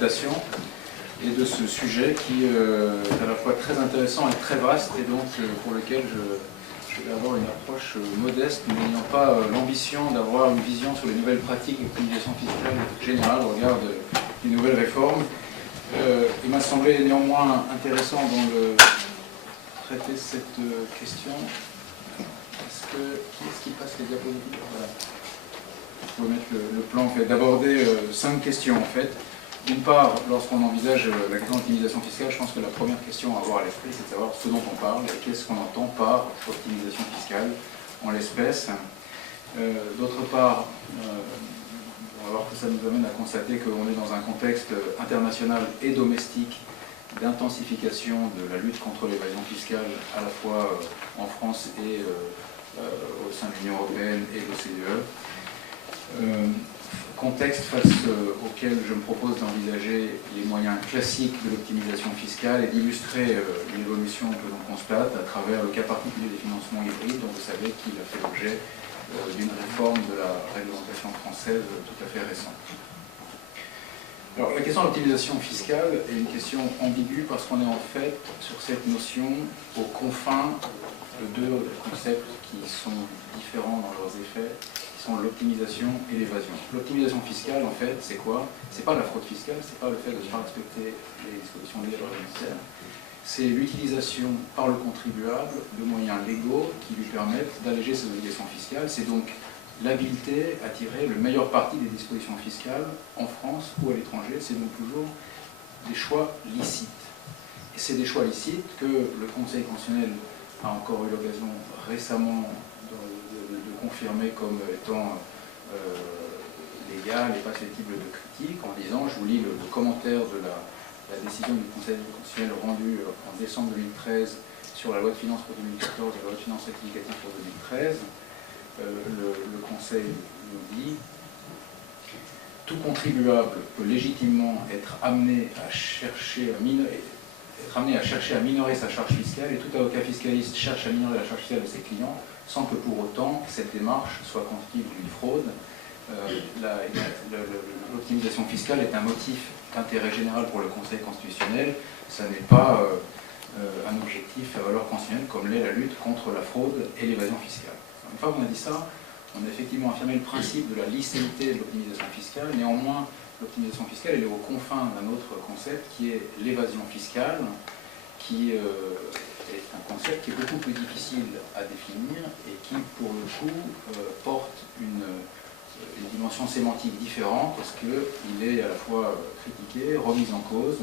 l'invitation et de ce sujet qui est à la fois très intéressant et très vaste, et donc pour lequel je vais avoir une approche modeste, mais n'ayant pas l'ambition d'avoir une vision sur les nouvelles pratiques d'optimisation fiscale générale au regard d'une nouvelle réforme. Il m'a semblé néanmoins intéressant de traiter cette question. Qui est-ce qui passe les diapositives? Voilà. Vous pouvez mettre le plan, en fait, d'aborder 5 questions en fait. D'une part, lorsqu'on envisage la question d'optimisation fiscale, je pense que la première question à avoir à l'esprit, c'est de savoir ce dont on parle et qu'est-ce qu'on entend par optimisation fiscale en l'espèce. D'autre part, on va voir que ça nous amène à constater qu'on est dans un contexte international et domestique d'intensification de la lutte contre l'évasion fiscale, à la fois en France et au sein de l'Union européenne et de l'OCDE. Contexte face auquel je me propose d'envisager les moyens classiques de l'optimisation fiscale et d'illustrer l'évolution que l'on constate à travers le cas particulier des financements hybrides, dont vous savez qu'il a fait l'objet d'une réforme de la réglementation française tout à fait récente. Alors, la question de l'optimisation fiscale est une question ambiguë parce qu'on est en fait sur cette notion aux confins de deux concepts qui sont différents dans leurs effets, qui sont l'optimisation et l'évasion. L'optimisation fiscale, en fait, c'est quoi? C'est pas la fraude fiscale, c'est pas le fait de ne pas respecter les dispositions légales réglementaires. C'est l'utilisation par le contribuable de moyens légaux qui lui permettent d'alléger ses obligations fiscales. C'est donc l'habileté à tirer le meilleur parti des dispositions fiscales en France ou à l'étranger. C'est donc toujours des choix licites. Et c'est des choix licites que le Conseil constitutionnel a encore eu l'occasion récemment de confirmer comme étant légal et pas susceptible de critique, en disant, je vous lis le commentaire de la décision du Conseil constitutionnel rendue en décembre 2013 sur la loi de finances pour 2014 et la loi de finances rectificative pour 2013. Le Conseil nous dit « Tout contribuable peut légitimement être amené à chercher à minorer sa charge fiscale, et tout avocat fiscaliste cherche à minorer la charge fiscale de ses clients sans que pour autant cette démarche soit constitutive d'une fraude. L'optimisation fiscale est un motif d'intérêt général pour le Conseil constitutionnel, ça n'est pas un objectif à valeur constitutionnelle comme l'est la lutte contre la fraude et l'évasion fiscale. » Une fois qu'on a dit ça, on a effectivement affirmé le principe de la licéité de l'optimisation fiscale. Néanmoins, l'optimisation fiscale elle est aux confins d'un autre concept qui est l'évasion fiscale, qui est un concept qui est beaucoup plus difficile à définir et qui, pour le coup, porte une dimension sémantique différente parce qu'il est à la fois critiqué, remis en cause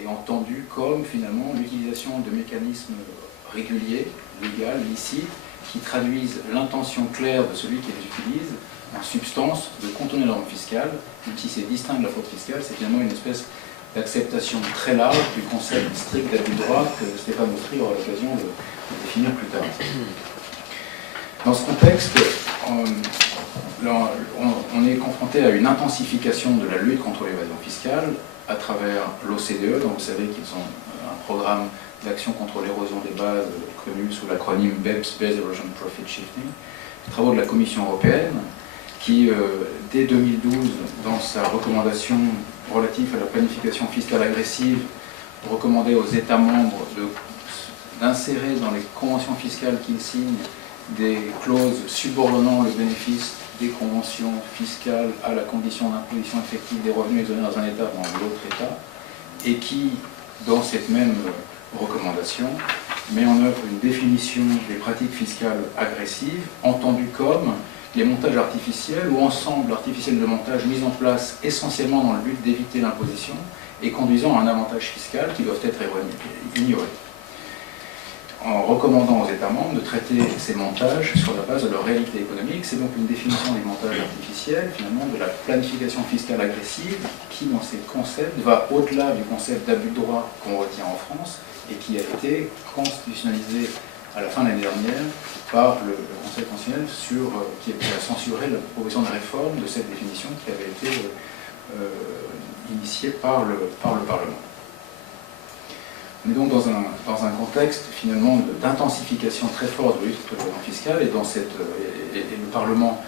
et entendu comme finalement l'utilisation de mécanismes réguliers, légaux, licites, qui traduisent l'intention claire de celui qui les utilise en substance de contourner la norme fiscale, même si c'est distinct de la fraude fiscale, c'est finalement une espèce d'acceptation très large du concept strict d'abus de droit que Stéphane Autry aura l'occasion de définir plus tard. Dans ce contexte, on est confronté à une intensification de la lutte contre l'évasion fiscale à travers l'OCDE, dont vous savez qu'ils ont un programme d'action contre l'érosion des bases connu sous l'acronyme BEPS, Base Erosion Profit Shifting, les travaux de la Commission européenne qui, dès 2012, dans sa recommandation relative à la planification fiscale agressive, recommandait aux États membres d'insérer dans les conventions fiscales qu'ils signent des clauses subordonnant le bénéfice des conventions fiscales à la condition d'imposition effective des revenus exonérés dans un État dans l'autre État, et qui, dans cette même recommandation, met en œuvre une définition des pratiques fiscales agressives, entendues comme les montages artificiels ou ensembles artificiels de montage mis en place essentiellement dans le but d'éviter l'imposition et conduisant à un avantage fiscal qui doivent être ignorés, en recommandant aux États membres de traiter ces montages sur la base de leur réalité économique. C'est donc une définition des montages artificiels, finalement, de la planification fiscale agressive, qui, dans ces concepts, va au-delà du concept d'abus de droit qu'on retient en France et qui a été constitutionnalisé à la fin de l'année dernière par le Conseil constitutionnel qui a censuré la proposition de réforme de cette définition qui avait été initiée par le Parlement. On est donc dans un contexte finalement d'intensification très forte de lutte contre l'évasion fiscale, et le Parlement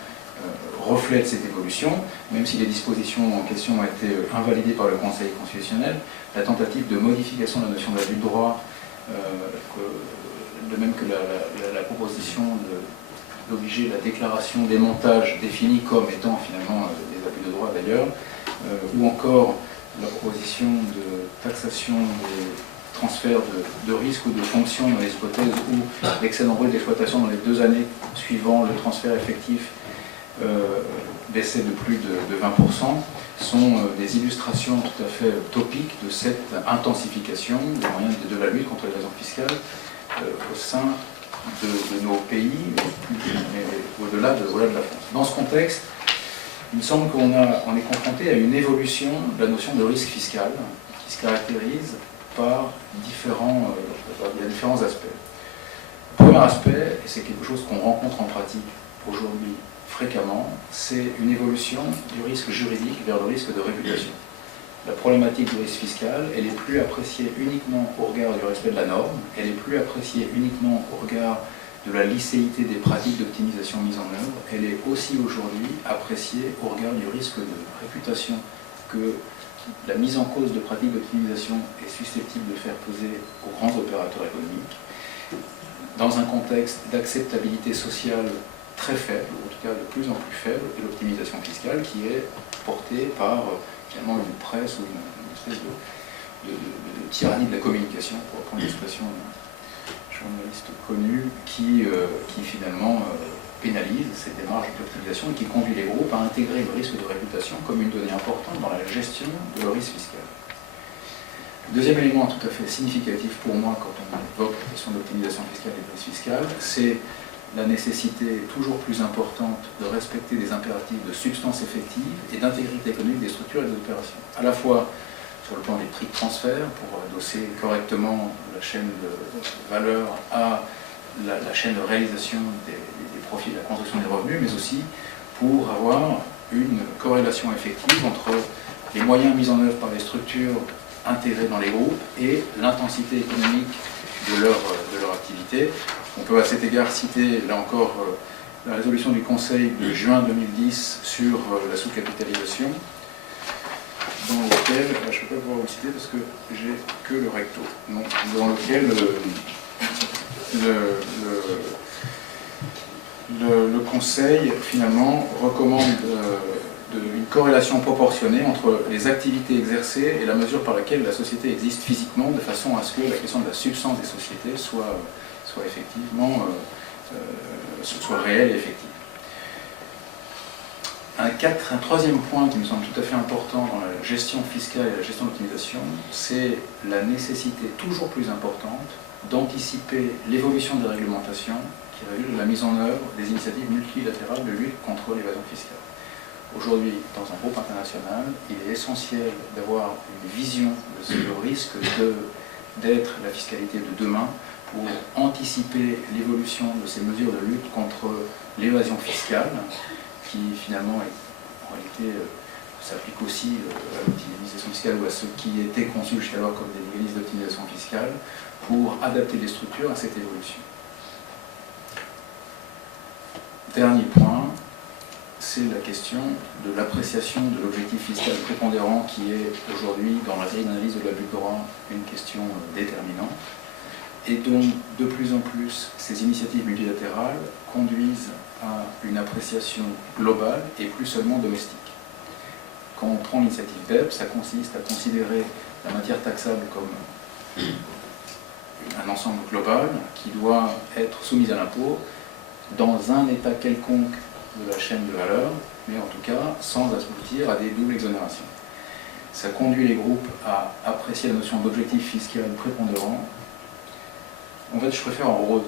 reflète cette évolution, même si les dispositions en question ont été invalidées par le Conseil constitutionnel. La tentative de modification de la notion d'abus de droit, de même que la proposition d'obliger la déclaration des montages définis comme étant finalement des abus de droit d'ailleurs, ou encore la proposition de taxation des transferts de risques ou de fonctions dans les hypothèses où l'excédent brut d'exploitation dans les 2 années suivant le transfert effectif baissait de plus de 20%, sont des illustrations tout à fait topiques de cette intensification des moyens de la lutte contre l'évasion fiscale au sein de nos pays, mais au-delà de la France. Dans ce contexte, il me semble qu'on est confronté à une évolution de la notion de risque fiscal qui se caractérise par différents aspects. Le premier aspect, et c'est quelque chose qu'on rencontre en pratique aujourd'hui fréquemment, c'est une évolution du risque juridique vers le risque de réputation. La problématique du risque fiscal, elle est plus appréciée uniquement au regard du respect de la norme, elle est plus appréciée uniquement au regard de la licéité des pratiques d'optimisation mises en œuvre, elle est aussi aujourd'hui appréciée au regard du risque de réputation que la mise en cause de pratiques d'optimisation est susceptible de faire peser aux grands opérateurs économiques, dans un contexte d'acceptabilité sociale très faible, ou en tout cas de plus en plus faible, de l'optimisation fiscale qui est portée par finalement une presse ou une espèce de tyrannie de la communication, pour reprendre l'expression d'un journaliste connu, qui finalement pénalise ces démarches d'optimisation et qui conduit les groupes à intégrer le risque de réputation comme une donnée importante dans la gestion de leur risque fiscal. Le deuxième élément tout à fait significatif pour moi quand on évoque la question de l'optimisation fiscale et du risque fiscal, c'est la nécessité toujours plus importante de respecter des impératifs de substance effective et d'intégrité économique des structures et des opérations. À la fois sur le plan des prix de transfert, pour adosser correctement la chaîne de valeur à la chaîne de réalisation des profits, de la construction des revenus, mais aussi pour avoir une corrélation effective entre les moyens mis en œuvre par les structures intégrées dans les groupes et l'intensité économique de leur activité. On peut à cet égard citer, là encore, la résolution du Conseil de juin 2010 sur la sous-capitalisation, dans lequel, je ne peux pas pouvoir vous le citer parce que j'ai que le recto, donc, dans lequel le Conseil, finalement, recommande une corrélation proportionnée entre les activités exercées et la mesure par laquelle la société existe physiquement, de façon à ce que la question de la substance des sociétés soit effectivement soit réelle et effective. Un troisième point qui me semble tout à fait important dans la gestion fiscale et la gestion d'optimisation, c'est la nécessité toujours plus importante d'anticiper l'évolution des réglementations qui résultent de la mise en œuvre des initiatives multilatérales de lutte contre l'évasion fiscale. Aujourd'hui, dans un groupe international, il est essentiel d'avoir une vision de ce risque d'être la fiscalité de demain pour anticiper l'évolution de ces mesures de lutte contre l'évasion fiscale, qui finalement, en réalité, s'applique aussi à l'optimisation fiscale ou à ceux qui étaient conçus jusqu'alors comme des mécanismes d'optimisation fiscale, pour adapter les structures à cette évolution. Dernier point, c'est la question de l'appréciation de l'objectif fiscal prépondérant qui est aujourd'hui, dans la grille d'analyse de l'abus de droit, une question déterminante, et dont de plus en plus ces initiatives multilatérales conduisent à une appréciation globale et plus seulement domestique. Quand on prend l'initiative BEPS, ça consiste à considérer la matière taxable comme un ensemble global qui doit être soumis à l'impôt dans un état quelconque de la chaîne de valeur, mais en tout cas sans aboutir à des doubles exonérations. Ça conduit les groupes à apprécier la notion d'objectif fiscal prépondérant. En fait, je préfère en rose.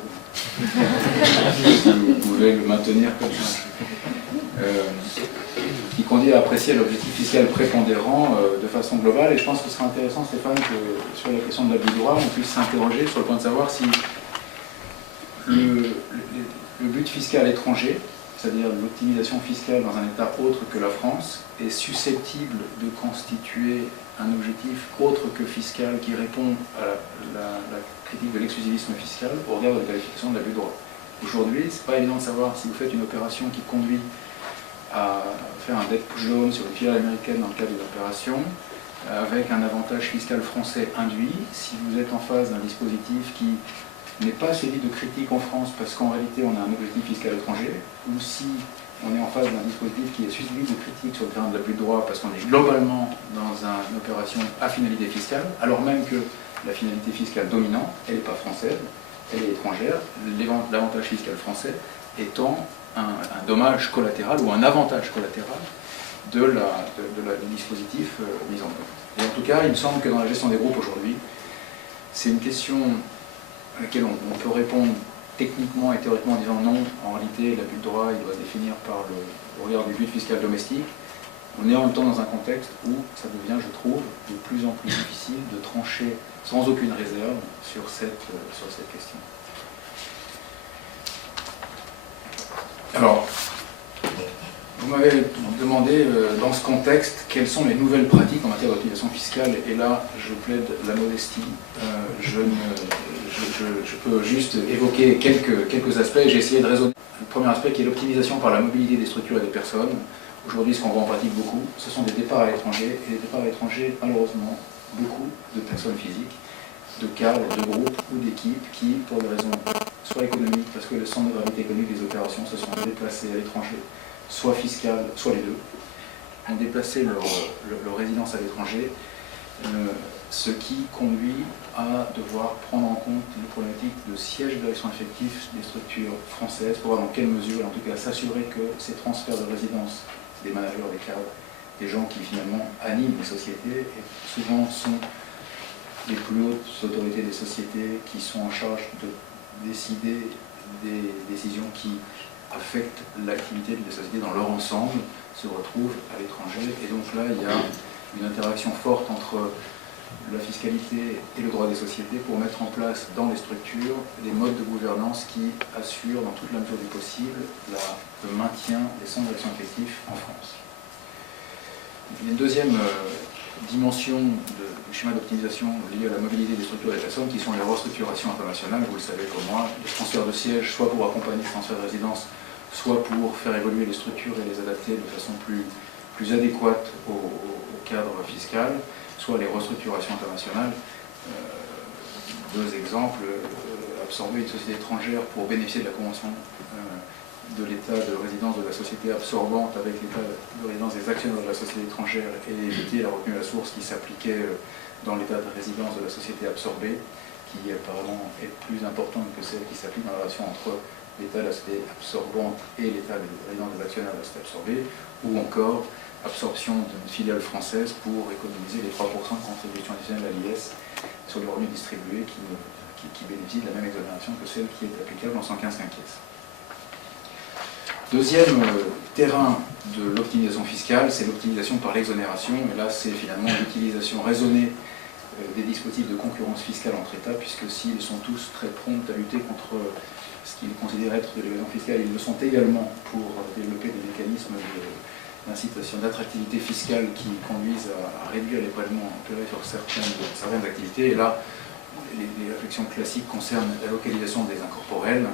Vous pouvez le maintenir comme ça. Qui conduit à apprécier l'objectif fiscal prépondérant de façon globale. Et je pense que ce serait intéressant, Stéphane, que sur la question de l'abus de droit, on puisse s'interroger sur le point de savoir si le but fiscal étranger, c'est-à-dire l'optimisation fiscale dans un État autre que la France, est susceptible de constituer un objectif autre que fiscal qui répond à la critique de l'exclusivisme fiscal au regard de la qualification de l'abus de droit. Aujourd'hui, ce n'est pas évident de savoir si vous faites une opération qui conduit à faire un debt push down sur une filiale américaine dans le cadre de l'opération, avec un avantage fiscal français induit, si vous êtes en face d'un dispositif qui n'est pas suivi de critique en France parce qu'en réalité on a un objectif fiscal étranger, ou si on est en face d'un dispositif qui est suivi de critiques sur le terrain de l'abus de droit parce qu'on est globalement dans une opération à finalité fiscale, alors même que la finalité fiscale dominante, elle n'est pas française, elle est étrangère, l'avantage fiscal français étant un dommage collatéral ou un avantage collatéral du dispositif mis en œuvre. Et en tout cas, il me semble que dans la gestion des groupes aujourd'hui, c'est une question à laquelle on peut répondre techniquement et théoriquement en disant non, en réalité, l'abus de droit, il doit se définir par le regard du but fiscal domestique. On est en même temps dans un contexte où ça devient, je trouve, de plus en plus difficile de trancher sans aucune réserve sur cette question. Alors, vous m'avez demandé, dans ce contexte, quelles sont les nouvelles pratiques en matière d'optimisation fiscale, et là, je plaide la modestie. Je peux juste évoquer quelques aspects, j'ai essayé de raisonner. Le premier aspect qui est l'optimisation par la mobilité des structures et des personnes. Aujourd'hui, ce qu'on voit en pratique beaucoup, ce sont des départs à l'étranger, et les départs à l'étranger, malheureusement, beaucoup de personnes physiques, de cadres, de groupes ou d'équipes qui, pour des raisons soit économiques, parce que le centre de gravité économique des opérations se sont déplacés à l'étranger, soit fiscales, soit les deux, ont déplacé leur résidence à l'étranger, ce qui conduit à devoir prendre en compte les problématiques de siège de direction effectif des structures françaises pour voir dans quelle mesure, et en tout cas s'assurer que ces transferts de résidence des managers, des cadres, des gens qui finalement animent les sociétés, et souvent sont les plus hautes autorités des sociétés qui sont en charge de décider des décisions qui affectent l'activité des sociétés dans leur ensemble, se retrouvent à l'étranger. Et donc là, il y a une interaction forte entre la fiscalité et le droit des sociétés pour mettre en place dans les structures des modes de gouvernance qui assurent, dans toute la mesure du possible, le maintien des centres d'action effectifs en France. Il y a une deuxième dimension du schéma d'optimisation liée à la mobilité des structures et des personnes qui sont les restructurations internationales. Vous le savez comme moi, les transferts de sièges, soit pour accompagner ce transfert de résidence, soit pour faire évoluer les structures et les adapter de façon plus adéquate au cadre fiscal, soit les restructurations internationales. Deux exemples, absorber une société étrangère pour bénéficier de la convention de l'état de résidence de la société absorbante avec l'état de résidence des actionnaires de la société étrangère et éviter la retenue à la source qui s'appliquait dans l'état de résidence de la société absorbée, qui apparemment est plus importante que celle qui s'applique dans la relation entre l'état de la société absorbante et l'état de résidence des actionnaires de la société absorbée, ou encore absorption d'une filiale française pour économiser les 3% de contribution additionnelle à l'IS sur les revenus distribués qui bénéficient de la même exonération que celle qui est applicable en 115 quinquies. Deuxième terrain de l'optimisation fiscale, c'est l'optimisation par l'exonération, et là c'est finalement l'utilisation raisonnée des dispositifs de concurrence fiscale entre États, puisque s'ils sont tous très prompts à lutter contre ce qu'ils considèrent être de l'évasion fiscale, ils le sont également pour développer des mécanismes d'incitation, d'attractivité fiscale qui conduisent à réduire les prélèvements opérés sur certaines activités. Et là, les réflexions classiques concernent la localisation des incorporels.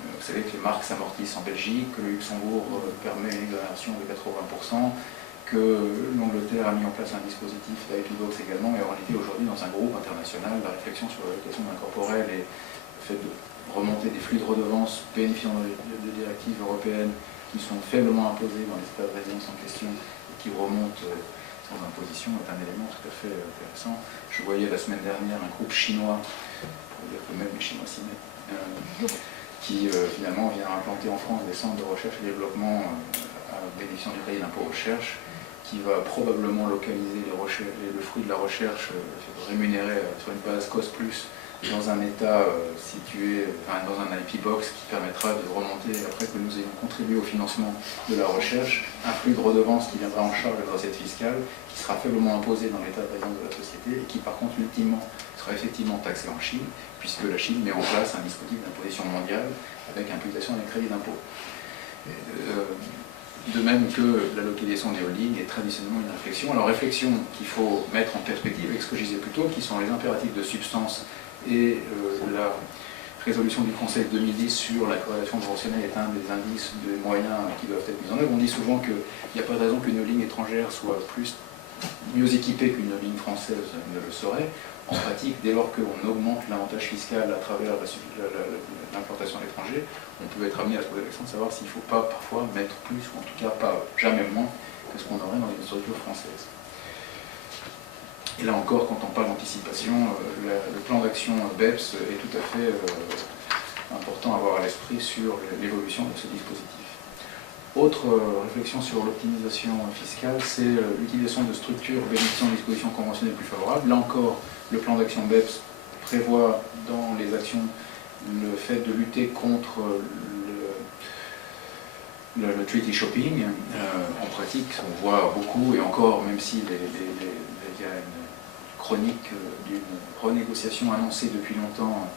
Vous savez que les marques s'amortissent en Belgique, que le Luxembourg permet une exonération de 80%, que l'Angleterre a mis en place un dispositif d'IP Box également, et en réalité aujourd'hui dans un groupe international, la réflexion sur la location d'incorporels et le fait de remonter des flux de redevances bénéficiant des directives européennes qui sont faiblement imposées dans les états de résidence en question et qui remontent sans imposition est un élément tout à fait intéressant. Je voyais la semaine dernière un groupe chinois, pour dire que même les Chinois s'y mettent, qui finalement vient implanter en France des centres de recherche et développement bénéficiant du crédit d'impôt recherche, qui va probablement localiser le fruit de la recherche rémunéré sur une base cost plus dans un état situé, dans un IP box qui permettra de remonter, après que nous ayons contribué au financement de la recherche, un flux de redevances qui viendra en charge de la recette fiscale, qui sera faiblement imposé dans l'état de résidence de la société et qui par contre ultimement sera effectivement taxé en Chine, puisque la Chine met en place un dispositif d'imposition mondiale avec imputation des crédits d'impôt. De même que la localisation des holdings est traditionnellement une réflexion. Alors réflexion qu'il faut mettre en perspective avec ce que je disais plus tôt, qui sont les impératifs de substance et résolution du Conseil 2010 sur la corrélation proportionnelle est un des indices de moyens qui doivent être mis en œuvre. On dit souvent qu'il n'y a pas de raison qu'une ligne étrangère soit mieux équipée qu'une ligne française ne le serait. En pratique, dès lors qu'on augmente l'avantage fiscal à travers l'implantation à l'étranger, on peut être amené à se poser la question de savoir s'il ne faut pas parfois mettre plus, ou en tout cas pas jamais moins que ce qu'on aurait dans une structure française. Et là encore, quand on parle d'anticipation, le plan d'action BEPS est tout à fait important à avoir à l'esprit sur l'évolution de ce dispositif. Autre réflexion sur l'optimisation fiscale, c'est l'utilisation de structures bénéficiant de dispositions conventionnelles plus favorables. Là encore, le plan d'action BEPS prévoit dans les actions le fait de lutter contre le treaty shopping. En pratique, on voit beaucoup, et encore, même si il y a une chronique d'une renégociation annoncée depuis longtemps,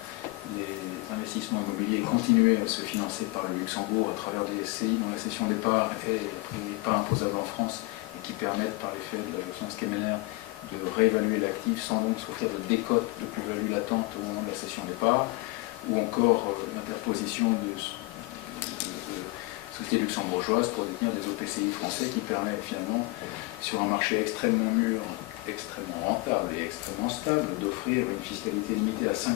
les investissements immobiliers continuaient à se financer par le Luxembourg à travers des SCI dont la cession des parts est pas imposable en France et qui permettent par l'effet de la leçon Skemener de réévaluer l'actif sans donc s'offrir de décote de plus-value latente au moment de la cession des parts, ou encore l'interposition de sociétés luxembourgeoises pour détenir des OPCI français qui permettent finalement, sur un marché extrêmement mûr, extrêmement rentable et extrêmement stable, d'offrir une fiscalité limitée à 5%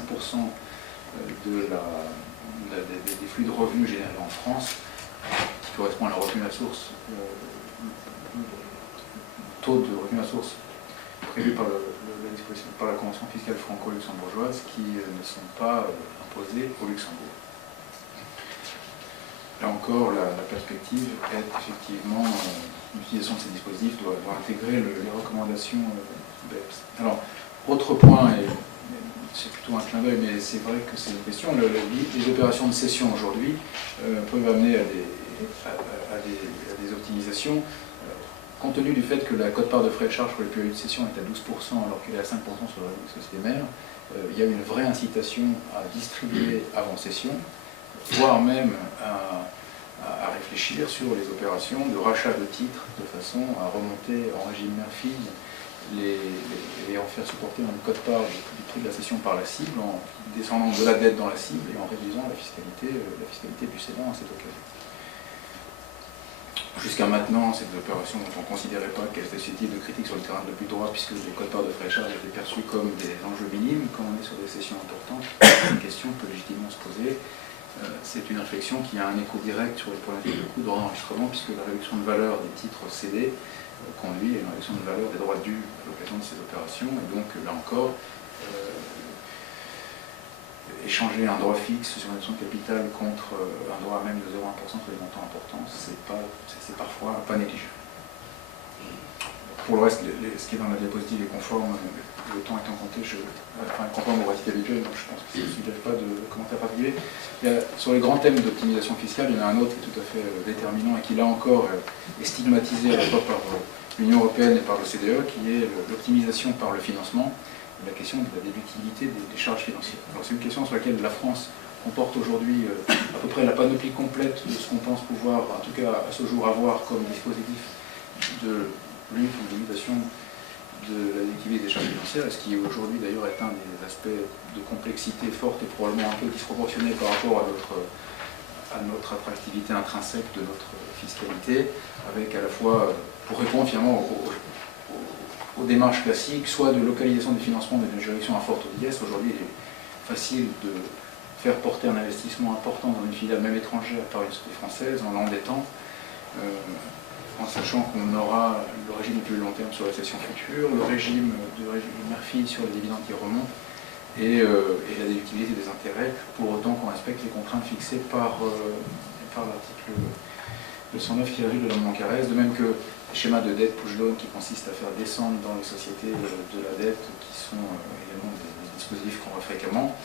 des flux de revenus générés en France, qui correspond à la revenu à source, taux de revenu à source prévu par la Convention fiscale franco-luxembourgeoise, qui ne sont pas imposés au Luxembourg. Là encore, la perspective est effectivement l'utilisation de ces dispositifs doit intégrer les recommandations BEPS. Alors, autre point, et c'est plutôt un clin d'œil, mais c'est vrai que c'est une question, les opérations de cession aujourd'hui peuvent amener à des optimisations. Compte tenu du fait que la quote-part de frais de charge pour les périodes de cession est à 12% alors qu'elle est à 5% sur la société mère, il y a une vraie incitation à distribuer avant cession, voire même à réfléchir sur les opérations de rachat de titres de façon à remonter en régime mère-fille et en faire supporter une quote-part du prix de la cession par la cible en descendant de la dette dans la cible et en réduisant la fiscalité du cédant à cette occasion. Jusqu'à maintenant, c'est des opérations dont on ne considérait pas qu'elles étaient susceptibles de critiques sur le terrain de plus droit, puisque les quotes-parts de frais de charge étaient perçues comme des enjeux minimes. Quand on est sur des cessions importantes, une question peut légitimement se poser. C'est une réflexion qui a un écho direct sur les problématiques de coût de d'enregistrement, puisque la réduction de valeur des titres cédés conduit à une réduction de valeur des droits dus à l'occasion de ces opérations. Et donc, là encore, échanger un droit fixe sur une action de capital contre un droit même de 0,1% sur des montants importants, c'est parfois pas négligeable. Pour le reste, ce qui est dans la diapositive est conforme, le temps étant compté, conforme aux pratiques habituelles, donc je pense que ça ne soulève pas de commentaires particuliers. Sur les grands thèmes d'optimisation fiscale, il y en a un autre qui est tout à fait déterminant et qui là encore est stigmatisé à la fois par l'Union européenne et par l'OCDE, qui est l'optimisation par le financement, la question de la déductibilité des charges financières. Alors c'est une question sur laquelle la France comporte aujourd'hui à peu près la panoplie complète de ce qu'on pense pouvoir, en tout cas à ce jour, avoir comme dispositif de lutte ou de limitation de la déductibilité des charges financières, et ce qui aujourd'hui d'ailleurs est un des aspects de complexité forte et probablement un peu disproportionné par rapport à notre attractivité intrinsèque de notre fiscalité, avec à la fois, pour répondre finalement aux démarches classiques, soit de localisation des financements d'une juridiction à forte audience. Aujourd'hui, il est facile de faire porter un investissement important dans une filiale même étrangère par une société française en l'endettant, en sachant qu'on aura le régime du plus long terme sur la cession future, le régime de mère-fille sur les dividendes qui remontent, et la déductibilité des intérêts, pour autant qu'on respecte les contraintes fixées par l'article 209 qui résulte de l'amendement Carrez, de même que les schémas de dette push-down qui consistent à faire descendre dans les sociétés de la dette, qui sont également des dispositifs qu'on voit fréquemment,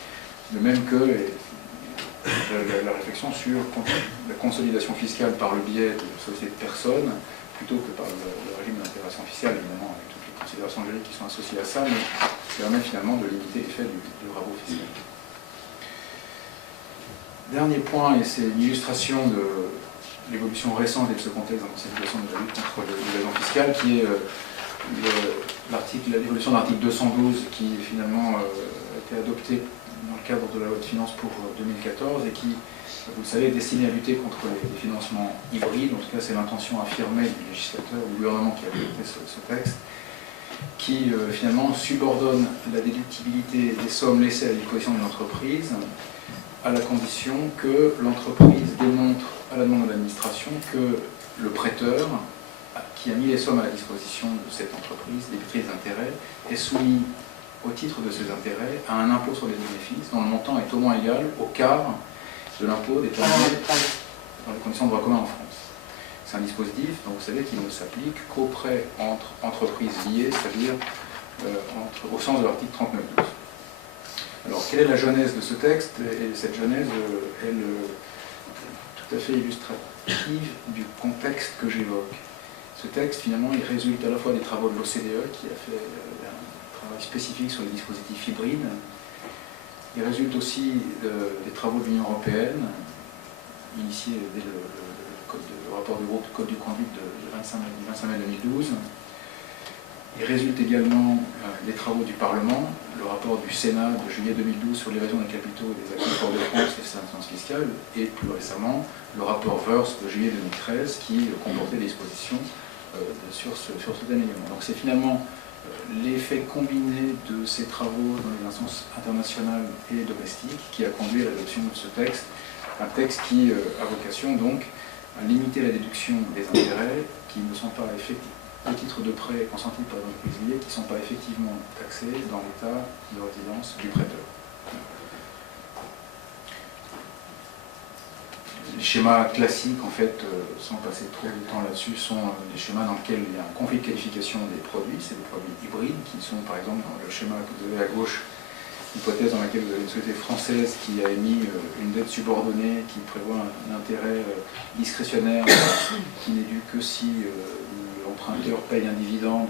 de même que la réflexion sur la consolidation fiscale par le biais de sociétés de personnes, plutôt que par le régime d'intégration fiscale, évidemment, avec toutes les considérations juridiques qui sont associées à ça, mais qui permet finalement de limiter l'effet du rabot fiscal. Dernier point, et c'est une illustration de l'évolution récente et de ce contexte dans cette situation de la lutte contre l'évasion fiscale, qui est l'évolution de l'article 212 qui finalement a été adopté dans le cadre de la loi de finances pour 2014 et qui, vous le savez, est destiné à lutter contre les financements hybrides. En tout cas, c'est l'intention affirmée du législateur, du gouvernement qui a adopté ce texte, qui finalement subordonne la déductibilité des sommes laissées à la disposition d'une entreprise à la condition que l'entreprise démontre à la demande de l'administration que le prêteur qui a mis les sommes à la disposition de cette entreprise, débitrice d'intérêts, est soumis au titre de ces intérêts à un impôt sur les bénéfices dont le montant est au moins égal au quart de l'impôt déterminé dans les conditions de droit commun en France. C'est un dispositif, donc vous savez, qui ne s'applique qu'aux prêts entre entreprises liées, c'est-à-dire au sens de l'article 39.12. Alors, quelle est la genèse de ce texte? Et cette genèse est tout à fait illustrative du contexte que j'évoque. Ce texte, finalement, il résulte à la fois des travaux de l'OCDE, qui a fait un travail spécifique sur les dispositifs hybrides. Il résulte aussi des travaux de l'Union européenne, initiés dès le rapport du groupe Code du conduite du 25 mai 2012. Il résulte également des travaux du Parlement, le rapport du Sénat de juillet 2012 sur l'évasion des capitaux et des actifs hors de France et l'incidence fiscale, et plus récemment, le rapport Wurst de juillet 2013 qui comportait des dispositions sur ce thème également. Donc c'est finalement l'effet combiné de ces travaux dans les instances internationales et domestiques qui a conduit à l'adoption de ce texte, un texte qui a vocation donc à limiter la déduction des intérêts qui ne sont pas effectifs au titre de prêts consentis par l'entreprise liée qui ne sont pas effectivement taxés dans l'état de résidence du prêteur. Les schémas classiques, en fait, sans passer trop de temps là-dessus, sont des schémas dans lesquels il y a un conflit de qualification des produits. C'est des produits hybrides qui sont, par exemple, dans le schéma que vous avez à gauche, l'hypothèse dans laquelle vous avez une société française qui a émis une dette subordonnée qui prévoit un intérêt discrétionnaire qui n'est dû que si l'emprunteur paye un dividende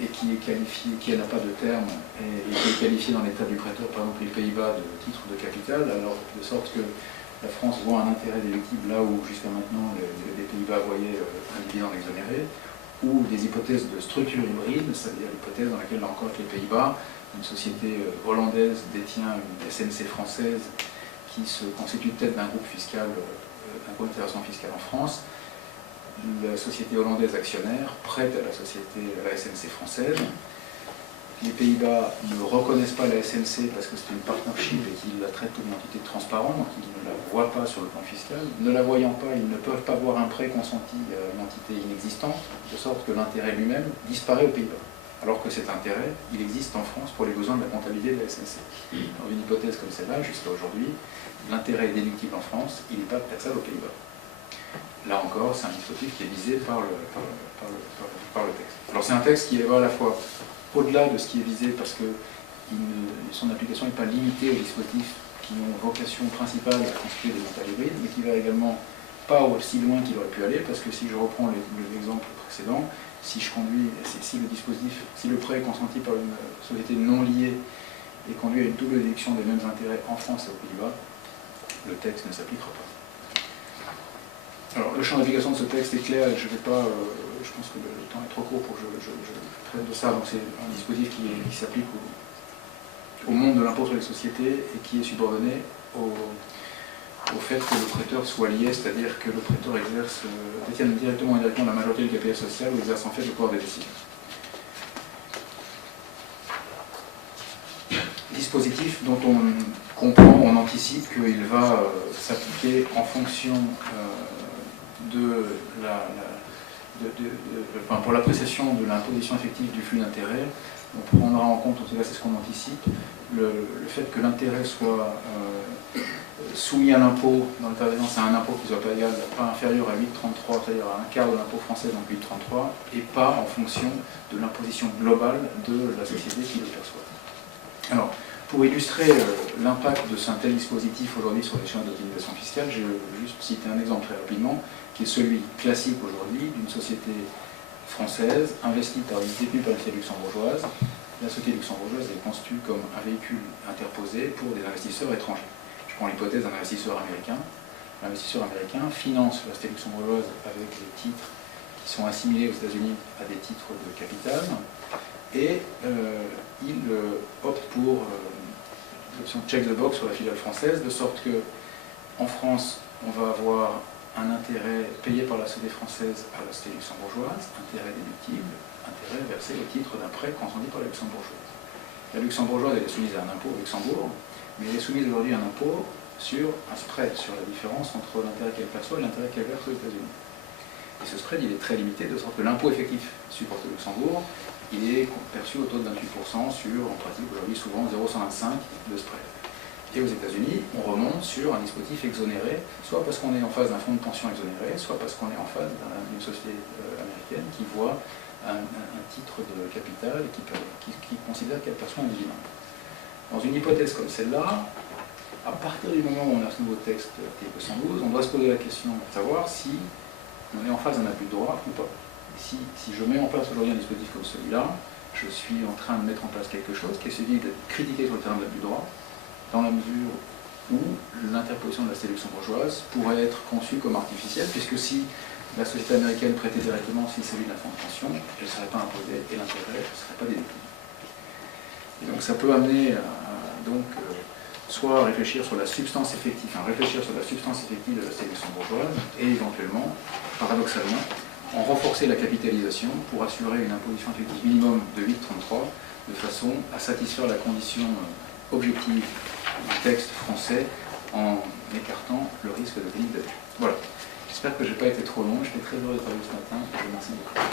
et qui est qualifié, qui n'a pas de terme et qui est qualifié dans l'état du prêteur, par exemple les Pays-Bas, de titre de capital, alors de sorte que la France voit un intérêt déductible là où jusqu'à maintenant les Pays-Bas voyaient un dividende exonéré, ou des hypothèses de structure hybride, c'est-à-dire l'hypothèse dans laquelle, là encore, les Pays-Bas, une société hollandaise détient une SNC française qui se constitue peut-être d'un groupe fiscal, d'un groupe d'intéressement fiscal en France. La société hollandaise actionnaire prête à la SNC française. Les Pays-Bas ne reconnaissent pas la SNC parce que c'est une partnership et qu'ils la traitent comme une entité transparente, donc ils ne la voient pas sur le plan fiscal. Ne la voyant pas, ils ne peuvent pas voir un prêt consenti à une entité inexistante, de sorte que l'intérêt lui-même disparaît aux Pays-Bas. Alors que cet intérêt, il existe en France pour les besoins de la comptabilité de la SNC. Dans une hypothèse comme celle-là, jusqu'à aujourd'hui, l'intérêt est déductible en France, il n'est pas taxable aux Pays-Bas. Là encore, c'est un dispositif qui est visé par le texte. Alors c'est un texte qui va à la fois au-delà de ce qui est visé parce que son application n'est pas limitée aux dispositifs qui ont vocation principale à constituer des mentales hybrides, mais qui va également pas aussi loin qu'il aurait pu aller, parce que si je reprends l'exemple précédent, si le prêt est consenti par une société non liée et conduit à une double déduction des mêmes intérêts en France et aux Pays-Bas, le texte ne s'appliquera pas. Alors, le champ d'application de ce texte est clair et je ne vais pas, je pense que le temps est trop court pour que je traite de ça. Donc c'est un dispositif qui s'applique au monde de l'impôt sur les sociétés et qui est subordonné au fait que le prêteur soit lié, c'est-à-dire que le prêteur détienne directement ou indirectement la majorité du capital social ou exerce en fait le pouvoir de décision. Dispositif dont on comprend, on anticipe qu'il va s'appliquer en fonction pour l'appréciation de l'imposition effective du flux d'intérêt. On prendra en compte, en tout cas c'est ce qu'on anticipe, le fait que l'intérêt soit soumis à l'impôt, dans le cas de c'est un impôt qui ne soit pas inférieur à 8,33, c'est-à-dire à un quart de l'impôt français, donc 8,33, et pas en fonction de l'imposition globale de la société qui le perçoit. Alors, pour illustrer l'impact de un tel dispositif aujourd'hui sur les schémas d'optimisation fiscale, je vais juste citer un exemple très rapidement, qui est celui classique aujourd'hui d'une société française détenue par une société luxembourgeoise. La société luxembourgeoise est conçue comme un véhicule interposé pour des investisseurs étrangers. Je prends l'hypothèse d'un investisseur américain. L'investisseur américain finance la société luxembourgeoise avec les titres qui sont assimilés aux États-Unis à des titres de capital et il opte pour l'option check the box sur la filiale française, de sorte que en France, on va avoir un intérêt payé par la société française à la société luxembourgeoise, intérêt déductible, intérêt versé au titre d'un prêt transfrontier par la luxembourgeoise. La luxembourgeoise, elle est soumise à un impôt au Luxembourg, mais elle est soumise aujourd'hui à un impôt sur un spread, sur la différence entre l'intérêt qu'elle perçoit et l'intérêt qu'elle verse aux États-Unis. Et ce spread, il est très limité, de sorte que l'impôt effectif supporté au Luxembourg, il est perçu au taux de 28% sur, en pratique, aujourd'hui, souvent 0,125 de spread. Et aux États-Unis, on remonte sur un dispositif exonéré, soit parce qu'on est en face d'un fonds de pension exonéré, soit parce qu'on est en face d'une société américaine qui voit un titre de capital et qui considère qu'elle perçoit un dividende. Dans une hypothèse comme celle-là, à partir du moment où on a ce nouveau texte article 112, on doit se poser la question de savoir si on est en face d'un abus de droit ou pas. Et si je mets en place aujourd'hui un dispositif comme celui-là, je suis en train de mettre en place quelque chose qui est celui d'être critiqué sur le terrain de l'abus de droit, dans la mesure où l'interposition de la société luxembourgeoise pourrait être conçue comme artificielle, puisque si la société américaine prêtait directement s'il s'agit d'un fonds de pension, elle ne serait pas imposée et l'intérêt ne serait pas déductible. Et donc ça peut amener soit à réfléchir sur la substance effective, de la société luxembourgeoise et éventuellement, paradoxalement, en renforcer la capitalisation pour assurer une imposition effective minimum de 8,33 de façon à satisfaire la condition objective du texte français en écartant le risque de délit d'abus. Voilà. J'espère que je n'ai pas été trop long. J'étais très heureux de parler ce matin. Je vous remercie beaucoup.